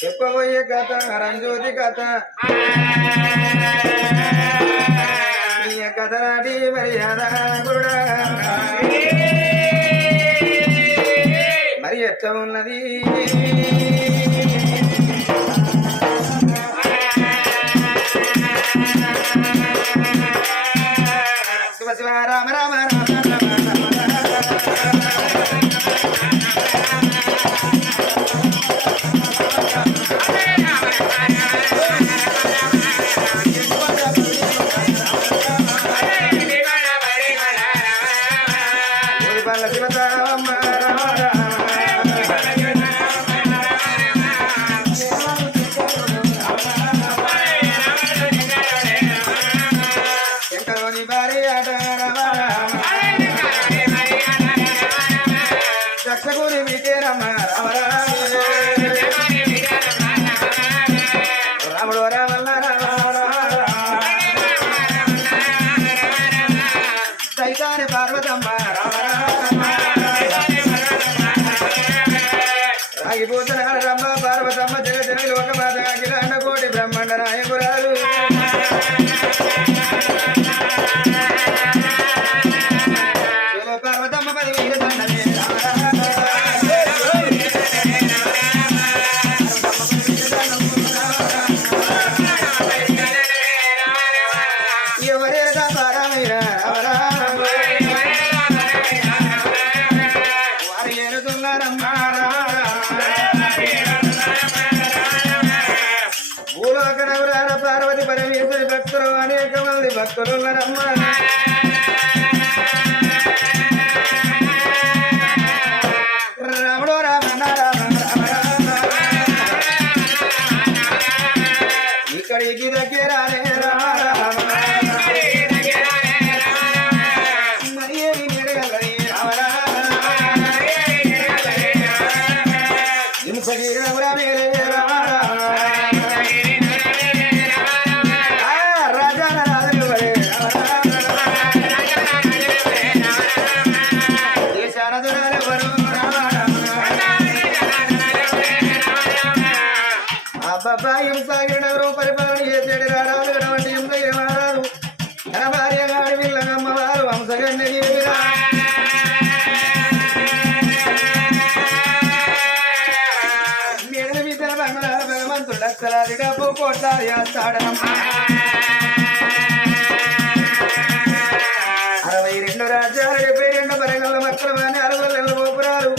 చెప్పబోయే కథ రంజోతి కథ కథ నాటి మర్యాద గురుడా మరి ఎట్లా ఉన్నది శివ శివ రామ రామ రామ రమ్మ పార్వతమ్మ జగజనని లోకమాత అఖిలాండ కోటి బ్రహ్మాండ నాయకురాలు పార్వతమ్మ 10,000 దండలే ఎవరేదా పారామయ్య వారు ఏరుతున్నారమ్మా భూలోకనవరాల పార్వతి పరమేశ్వరి భక్తులు అనేక మంది భక్తులున్నారమ్మ రాముడు రామన్న రామ రామ రామ ఇక్కడికి దగ్గరానే రామ రామ మరి ఏమి నిడగలని రామ రామ హింసగిరి రామేరే రామ అబ్బాయి సాగినగరం పరిపాలన చేసేడు రారాలు వంటి హింసగిరి మహారాజు తన భార్య గాడి వీళ్ళమ్మవారు హంసగండి మేడ విద్య బంగ్లా భగవంతుడు లక్షలాది డబ్బు కోట్లాది ఆస్తాడనమ్మ 62 రాజ్యాలు 72 పరగల మక్కల వాణి 60 నెలల గోపురాలు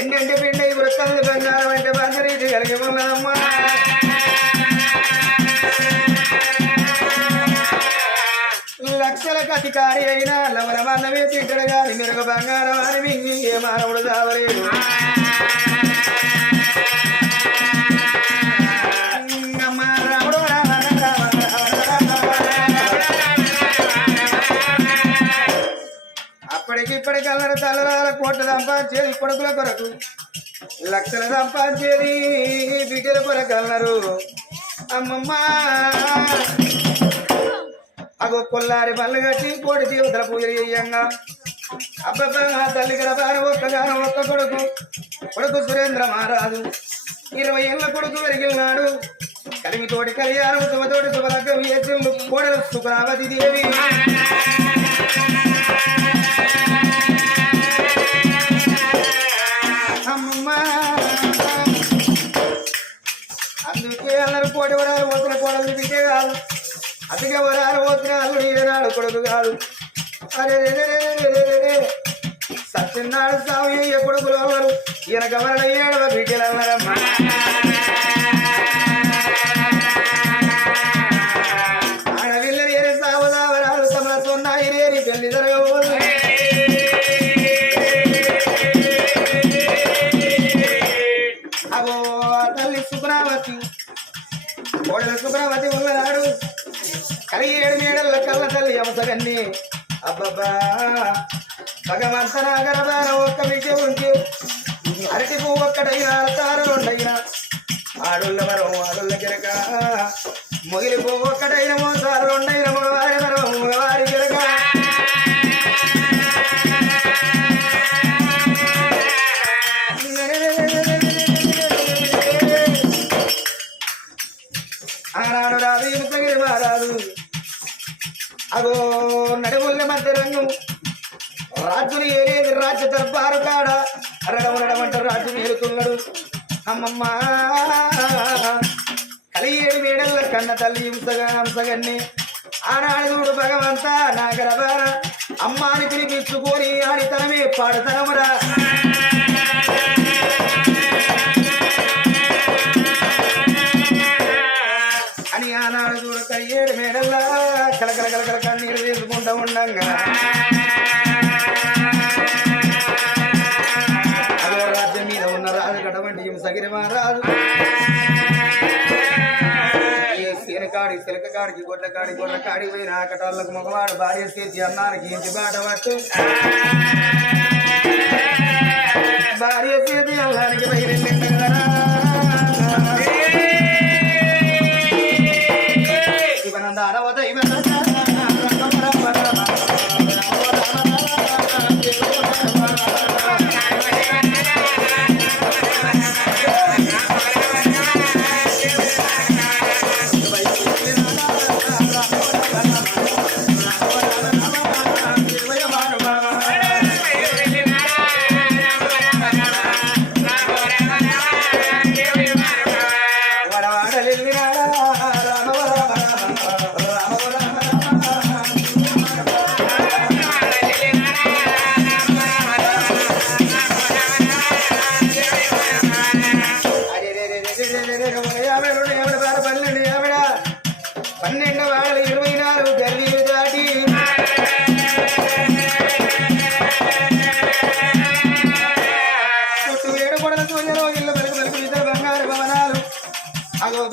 ఎంగంటి పిండి వృత్తాలు బంగారం అంటే బాధ్యరీతి కలిగి ఉన్నదమ్మా లక్షలకు అధికారి అయినా లవరమన్నమే తింటడు గాని మెరుగు బంగారం అని మింగి ఏ మానవుడు కావలేదు రాముడు అప్పటికి ఇప్పటికి అల్లరి తల్లరాల కోట్ల సంపాదించేది కొడుకుల కొరకు లక్షల సంపాదించేది బిడ్డల కొరకు అన్నారు అమ్మమ్మ అగో కొల్లారి పళ్ళు కట్టి కోడి దేవతల పూజలు చేయంగా అబ్బబ్బా తల్లి గడపారు ఒక్కగాను ఒక్క కొడుకు సురేంద్ర మహారాజు 20 ఏళ్ళ కొడుకు వెలిగినాడు కలిమితోటి కళ్యాణం శుభతోటి శుభలగ్గం వేసిండు కోడలు సుఖావతి దేవి అమ్మమ్మ అందుకే అందరూ కోటి వరాలు పోతున్న కోడలు బిడ్డే కాదు అందుకే వరాలు పోతున్న అల్లుడు ఈనాడు కొడుకు కాదు అరే చిన్నాడు సామయ్య కొడుకులు ఎవరు ఈయనకు ఎవరైనా ఏడవ బిడ్డలు అన్నారమ్మా ఆడవిల్లని ఏరి సావదావరాలు తమల సొన్నాయి రేరి పెళ్లి జరగబోదు అగో తల్లి సుబ్రావతి కోడల సుబ్రావతి ఉన్నదాడు కలిగి 7 మేడల కళ్ళ తల్లి అంశగన్ని అబ్బబ్బా భగవంత నాగరదాన ఒక్క విషయం ఉంటే అరటి పువ్వు ఒక్కటైనా అరతారు రెండైనా ఆడుళ్ళ మరం ఆడుళ్ళ గిరక మొగిలి పువ్వు ఒక్కటైన మోసారు రెండైన మగవారి మరం మగవారి గిరక ఆనాడు రాదు ఇంతగిరి మారాదు అగో నడువుల మధ్య రంగు రాజులు ఏరేది రాజ్య దర్బారు కాడ అరడమరడమంట రాజు ఏరుతున్నాడు అమ్మమ్మ కలి 7 మేడల్ల కన్న తల్లి అంశగన్ని ఆనాడు చూడు భగవంత నాగరబార అమ్మాని పిలిపించుకొని ఆడితనమే పాడుతనమురా అని ఆనాడు చూడు కలి 7 మేడల్ల కలకల కలకల కన్నీరు తీసుకుంటూ ఉండంగా సగిరి మహారాజు సీనకాడి సిలక కాడికి గొడ్ల కాడి గొడ్ల కాడి పోయిన ఆకటాలకు మగవాడు భార్య చేసి అన్నానికి ఇంటి బాట పట్టు భార్య చేతి అల్లానికి బయలుదేరింది కదా ఇవనందాన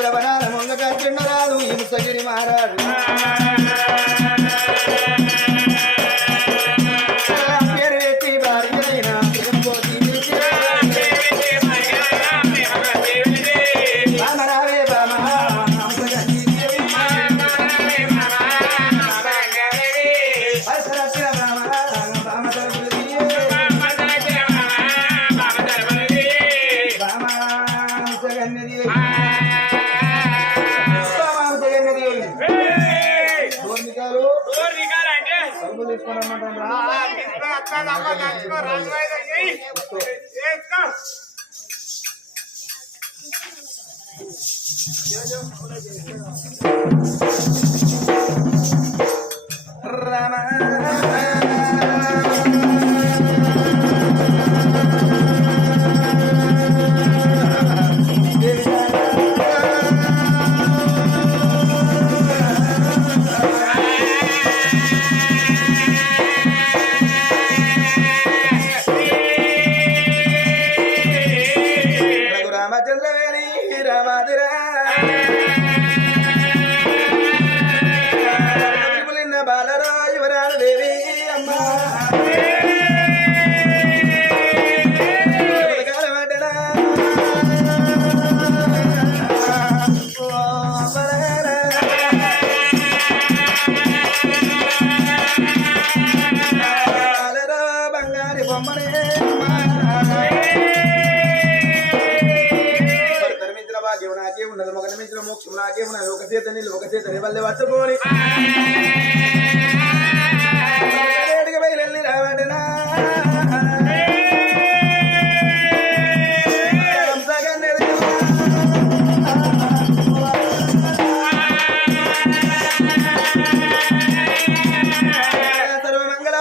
భవనాల ముంగగా చిన్నరాదు హింసగిరి మహారాజు పేరు ఎత్తి భార్య అయినా బామరావే బామ మోక్షం నాకేమున్నది ఒక చేతని వల్లే పట్టుకోని బయలు రావటనా సర్వమంగళ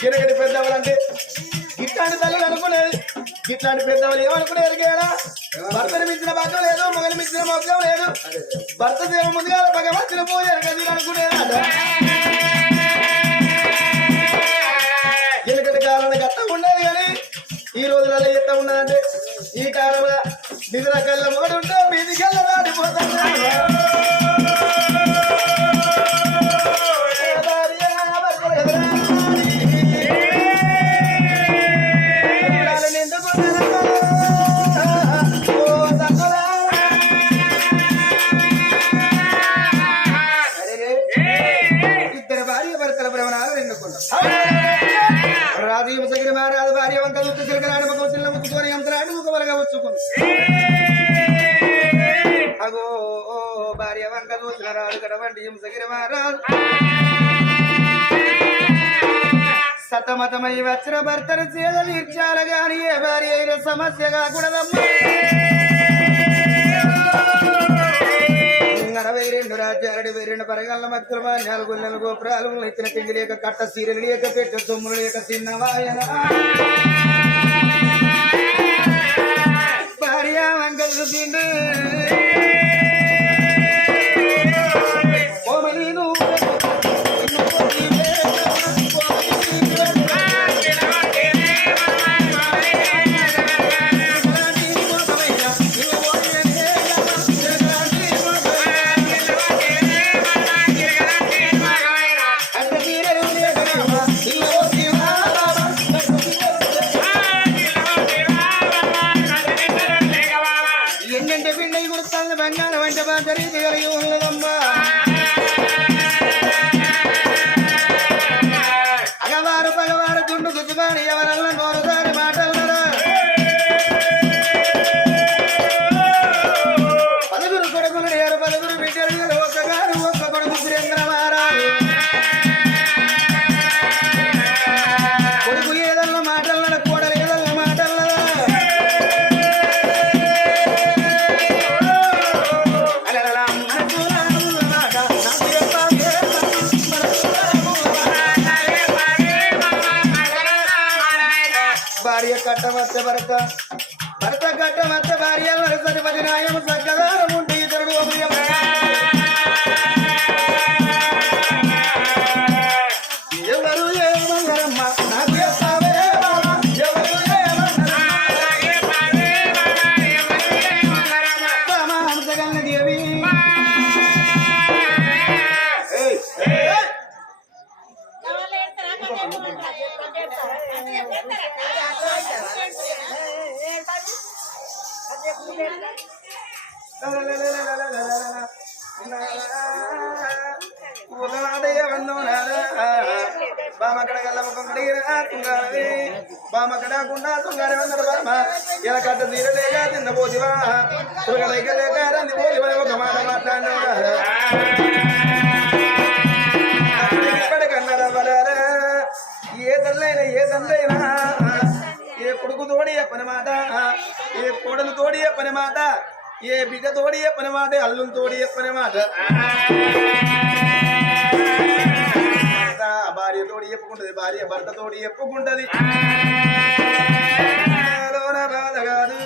గిరగడి పెద్దవాళ్ళు అంటే ఇట్లాంటి తల్లులు అనుకునేది. ఇట్లాంటి పెద్దవాళ్ళు ఏమనుకునేది కేడా భర్తను మించిన భాగ్యం లేదు, మగని మించిన మోక్షం లేదు. భర్త దేవ ముందుగా భగవంతుల పూజ అనుకునేది. ఎలుకటి కాలంలో గట్ట ఉండేది కానీ ఈ రోజులలో ఎట్ట ఉన్నదంటే ఈ కాలంలో నిధుల కళ్ళ మొగడు ఉంటే మీదికెళ్ళ దాడిపోతాడు. ఇద్దరు భార్య భర్తల భ్రమణాలు ఎన్నుకున్నారు. రాజు హింసగిరి మహారాజు భార్య వంక చుట్టూ చిరకరాడు ముఖం చిన్న ముక్కుకొని అంతరాడు ముఖమలుగా వచ్చుకుంది. అగో భార్య వంక చూసిన రాడు కడవంటి హింసగిరి మహారాజు సతమతమై వచ్చిన భర్తను చేద తీర్చాలి గాని ఏ భార్య అయిన సమస్య కాకూడదమ్మా. 62 రాజ్యాలు 22 పరగల మధ్యలో 4 గోపురాలు ఇచ్చిన కింది లేక కట్ట సీరలు లేక పెట్ట సొమ్ములు లేక చిన్నవాయన భార్య వంకలు తిండు బంగారం అంటే బాధరి కలిగి ఉన్నదమ్మా. అగవారు పగవారు దుండు గుజ్జుగాని ఎవరన్నా నోరుదారి మాటలరా 10 కొడుకులు 10 బిడ్డలు ఒక్కగారు ఒక్క కొడుకు సురేంద్ర మహారాజు కొడుకు ఏదన్నా మాటలన్నా కోడలు ఏదన్నా మాటలన్నా భార్య కట్టమత్త భర్త భర్త కట్టమత్త భార్య వరసరి 10 న్యాయం సగ్గదారం ఉంటే ఇతరుడు ఎవరు ఏమన్నారమ్మ నాకు చెప్తావే ఎవరు ఏమన్నారమ్మ హంసగన్న దేవి బామకడకుండా తుంగారి వందరు బామ ఇలా కట్ట తీరలేక తిన్న పోతివా తులగలేక లేక రంది పోతివా ఒక మాట మాట్లాడినవారా ఏ తల్లైనా ఏ కొడుకు తోడి చెప్పని మాట ఏ కోడలు తోడి చెప్పని మాట ఏ బిడ్డ తోడి చెప్పని మాట అల్లులు తోడి చెప్పని మాట భార్య తోడి చెప్పుకుంటది భార్య భర్త తోడి చెప్పుకుంటది. బాధ కాదు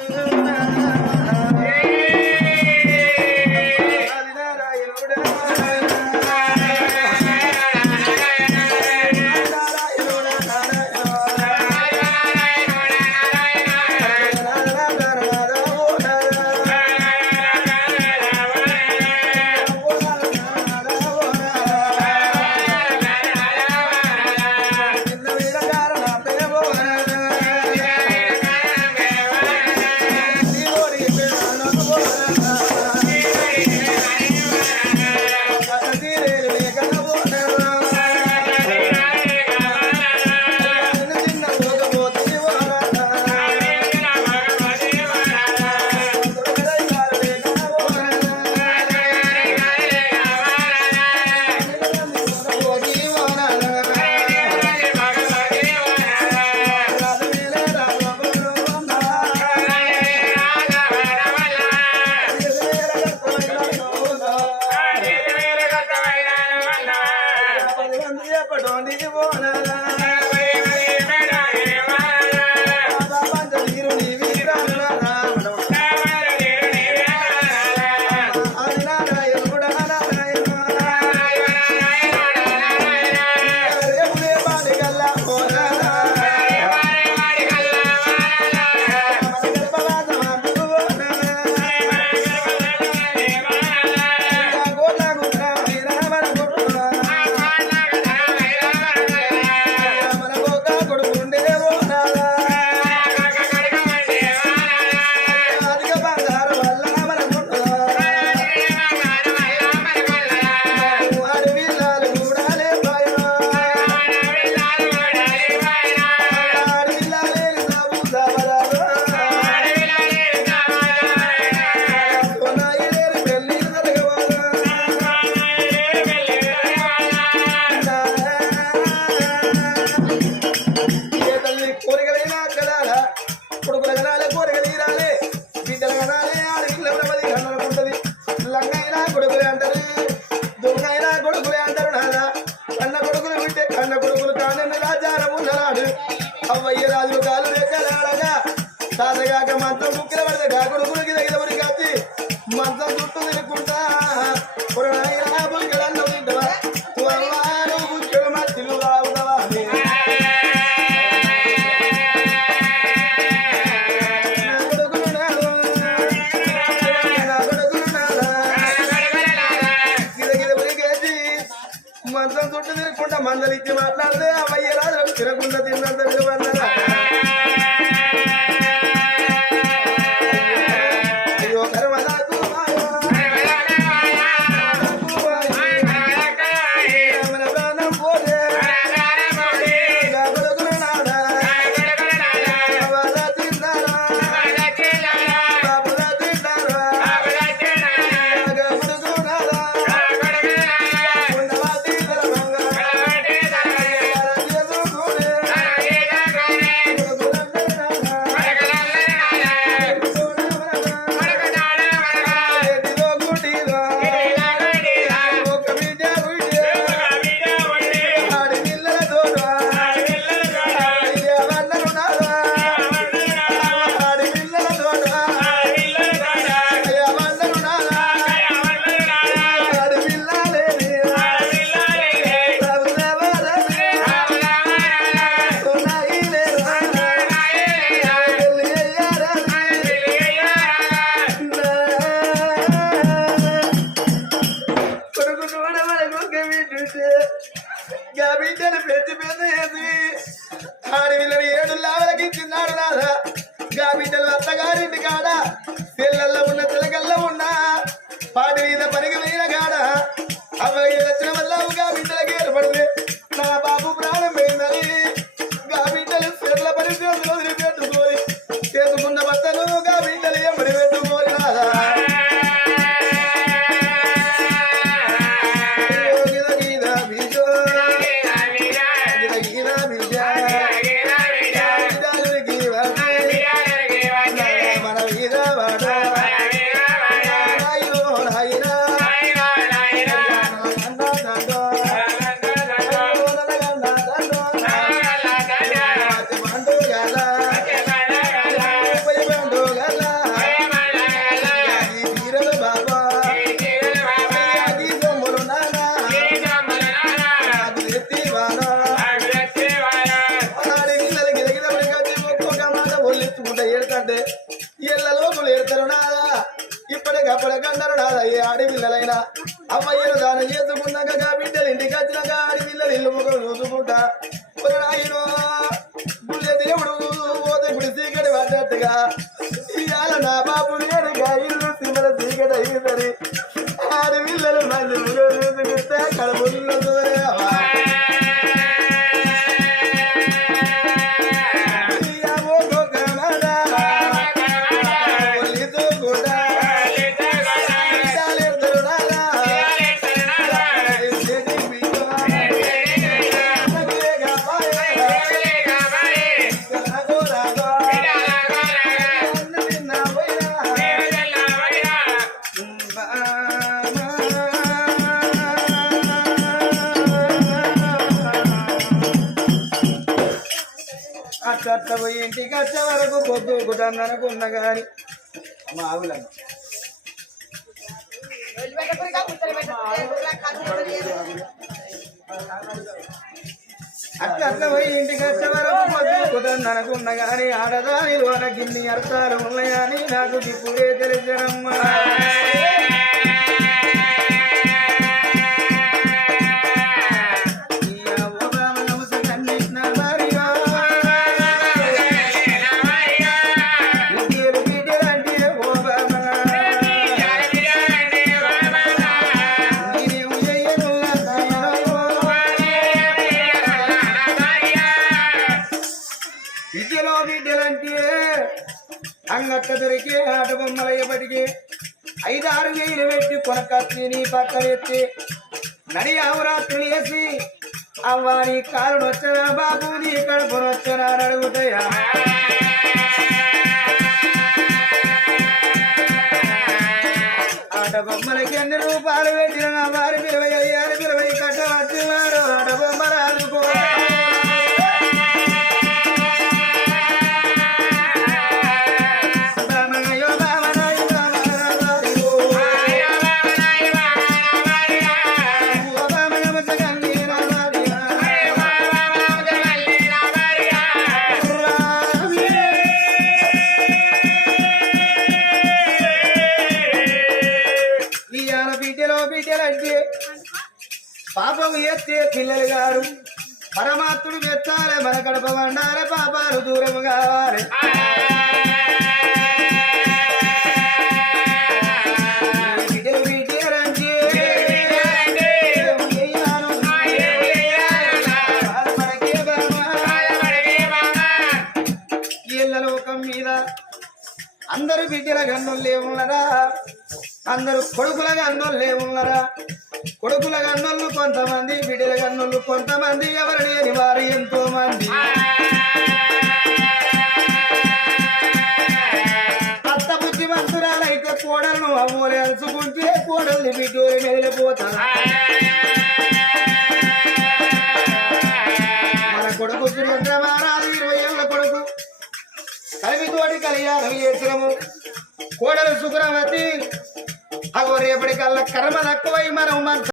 ఉంది ఓనాలా అవ్వయ్య రాజులు కాలు రేఖలాడగా తాతగాక మంచం ముక్కిన పడదగా కొడుకులకి దగ్గర ఊరికి వచ్చి మంచం చుట్టూ తినుకుంటా బుక్కడన్ను తింటవా బుక్కడు మధ్యలు రావుతావా మంచం చుట్టూ తినుకుంటా మందలిచ్చి మాట్లాడితే అవ్వయ్య రాజులకు తినకుండా తిన్నంత విలువన్నారా బిడ్డను పెద్ద పెద్ద ఆడవిల్లని 7 లావలకి తిన్నాడు నాదా గా బిడ్డలు అత్తగారింటి కాడ తెల్లల్లో ఉన్న తెలకల్లో ఉన్న పాటి మీద పనికి పోయిన కాడ అవ్వయ్య వచ్చిన వల్ల గా బిడ్డలకి ఏర్పడింది నా బాబు ప్రాణం పోయిందని గా బిడ్డలు చెర్ల పరిస్థితులు వదిలిపెట్టుకోని చేసుకున్న భర్తను గా బిడ్డలు ఎంబడి పెట్టుకోని నాదా ఇప్పటికప్పటికన్నారు నాదా ఏ ఆడపిల్లలైనా అమ్మయ్యను దానం చేసుకున్నాక బిడ్డలు ఇంటికి వచ్చినాక ఆడపిల్లలు ఇల్లు ముఖం చూసుకుంటా నాయనో గుళ్ళె దేవుడు పోతే ఇప్పుడు చీకటి పడ్డట్టుగా ఇవాళ నా బాబు నేడుగా ఇల్లు సిమ్మల చీకటి అయ్యిందని ఆడపిల్లలు మంది ముఖం చూసుకుంటే కడుపుల్లో చూడలేవా అట్ట పోయి ఇంటికి వచ్చే వరకు పొద్దుకుంటాననుకున్న గాని అమ్మ ఆవులమ్మ అట్లా పోయి ఇంటికి వచ్చే వరకు పొద్దుకుంటాననుకున్న గాని ఆడదానిలోన గిన్ని అర్థాలు ఉన్నాయని నాకు ఇప్పుడే తెలిసానమ్మా. అంగట్ల దొరికి ఆట బొమ్మలయ్యప్పటికి 5-6 వేలు పెట్టి కొనకచ్చి నీ పక్కనెత్తి నడి అవరాత్రులు వేసి అవ్వా నీ కాలు నొచ్చనా బాబు నీ కడుపు నొచ్చనా అని అడుగుతాయా. ఆట బొమ్మలకి ఎన్ని రూపాయలు పెట్టిన వారి 20 కట్టవచ్చు వారు ఆట బొమ్మలు ఆడుకో. పాపం ఎత్తే పిల్లలు గారు పరమాత్ముడు మెచ్చాలి మన కడప వండాలి పాపాలు దూరం కావాలి. ఇళ్ళ లోకం మీద అందరు బిడ్డల గన్నులే ఉన్నరా, అందరు కొడుకుల గన్నులే ఉన్నరా. కొడుకుల గన్నులు కొంతమంది, బిడ్డల గన్నులు కొంతమంది, ఎవరు లేని వారు ఎంతో మంది. అత్త బుద్ధిమంతురాలైతే కోడలను అమ్మోలే అలుచుకుంటే కోడల్ని బిడ్డోలు మెదిలిపోతారు. మన కొడుకు సురేంద్రమారాజు 20 ఏళ్ళ కొడుకు కలిమితోటి కళ్యాణం చేసినము. కోడలు సుగ్రవతి అగో రేపటికల్లా కర్మ తక్కువై మనం